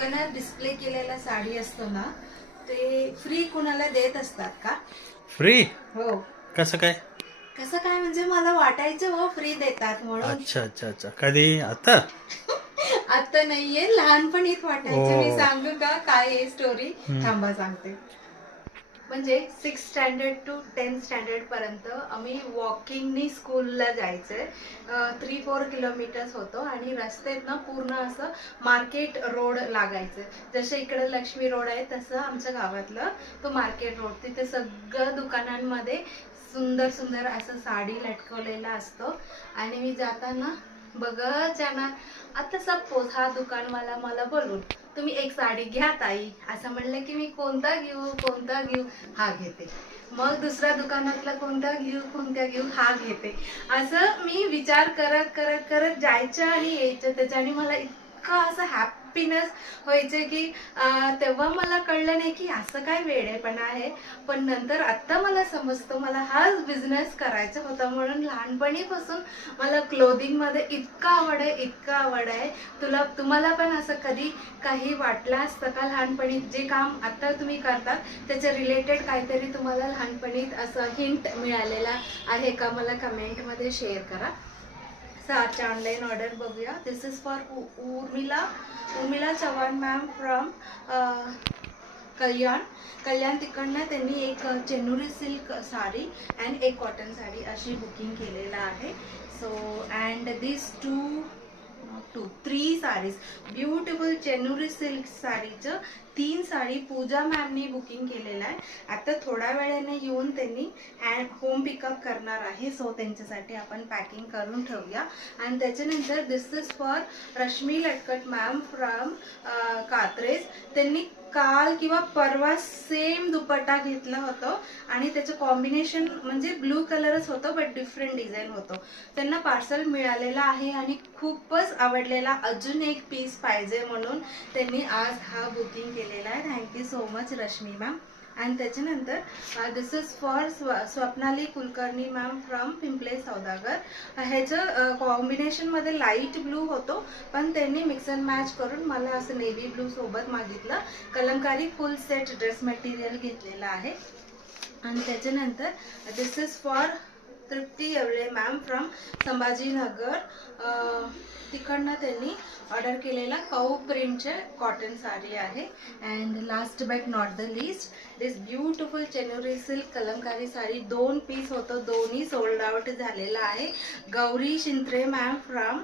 दुकानात डिस्प्ले केलेला साडी असतो ना, ते फ्री कुणाला देत असतात का? फ्री? हो. कसं काय? कसं काय म्हणजे मला वाटायचं हो फ्री देतात म्हणून. अच्छा अच्छा अच्छा, कधी आता? आता नाहीये, लहानपणीच वाटायचं. मी ओ. सांगू का काय आहे स्टोरी? हम्म. थांबा सांगते. म्हणजे 6 स्टँडर्ड टू 10 स्टँडर्ड पर्यंत आम्ही वॉकिंगनी स्कूलला जायचंय. 3-4 किलोमीटर्स होतो आणि रस्त्यात ना पूर्ण असं मार्केट रोड लागायचं. जसे इकडे लक्ष्मी रोड आहे तसं आमच्या गावातलं तो मार्केट रोड. तिथे सगळं दुकानांमध्ये सुंदर सुंदर असं साडी लटकवलेला असतो आणि मी जाताना बघत जाणार. आता सपोज हा दुकानवाला मला बोलून तुम्ही एक साडी घ्या ताई असं म्हणलं की मी कोणता घेऊ हा घेते. मग दुसऱ्या दुकानातला कोणता घेऊ हा घेते. असं मी विचार करत करत करत जायचं आणि यायचं. त्याच्याने मला इतकं असं हॅपीनेस व्हायचे की तेव्हा मला कळलं नाही की असं काय वेडेपणा आहे. पण नंतर आत्ता मला समजतं मला हाच बिझनेस करायचा होता. म्हणून लहानपणीपासून मला क्लोदिंगमध्ये इतका आवड आहे. तुम्हाला पण असं कधी काही वाटलं असतं का लहानपणी जे काम आता तुम्ही करतात त्याच्या रिलेटेड काहीतरी तुम्हाला लहानपणी असं हिंट मिळालेला आहे का? मला कमेंटमध्ये शेअर करा. आजच्या ऑनलाईन ऑर्डर बघूया. This is for Urmila Chavan ma'am from Kalyan तिकडनं त्यांनी एक चेन्नूरी सिल्क साडी अँड एक कॉटन साडी अशी बुकिंग केलेलं आहे. So and this three saris beautiful Chennuri silk साडीचं 3 साडी पूजा मॅमनी बुकिंग केलेलं आहे. आता थोड्या वेळाने येऊन त्यांनी होम पिकअप करणार आहे. सो त्यांच्यासाठी आपण पॅकिंग करून ठेवूया. आणि त्याच्यानंतर this is for Rashmi Latkat ma'am from Katraj. त्यांनी काल किंवा परवा सेम दुपट्टा घेतला होता आणि त्याचं कॉम्बिनेशन म्हणजे ब्लू कलरच होतं बट डिफरंट डिझाईन होतं. त्यांना पार्सल मिळालेला आहे आणि खूपच आवडलेला. अजून एक पीस पाहिजे म्हणून त्यांनी आज हा बुकिंग केलेला आहे. Thank you so much Rashmi ma'am. आणि त्याच्यानंतर this is for Swapnali Kulkarni ma'am from Pimple Saudagar. ह्याचं कॉम्बिनेशनमध्ये लाईट ब्लू होतो पण त्यांनी मिक्स अँड मॅच करून मला असं नेव्ही ब्लू सोबत मागितलं. Kalamkari full set dress material घेतलेला आहे. आणि त्याच्यानंतर this is for Trupti Yevle ma'am from Sambhajinagar. तिकडनं त्यांनी ऑर्डर केलेला काऊ प्रिंटचे कॉटन साडी आहे. And last but not the list this beautiful Chennuri silk Kalamkari sari 2 piece होतं. दोन्ही सोल्ड आउट झालेला आहे. Gauri Shintre ma'am from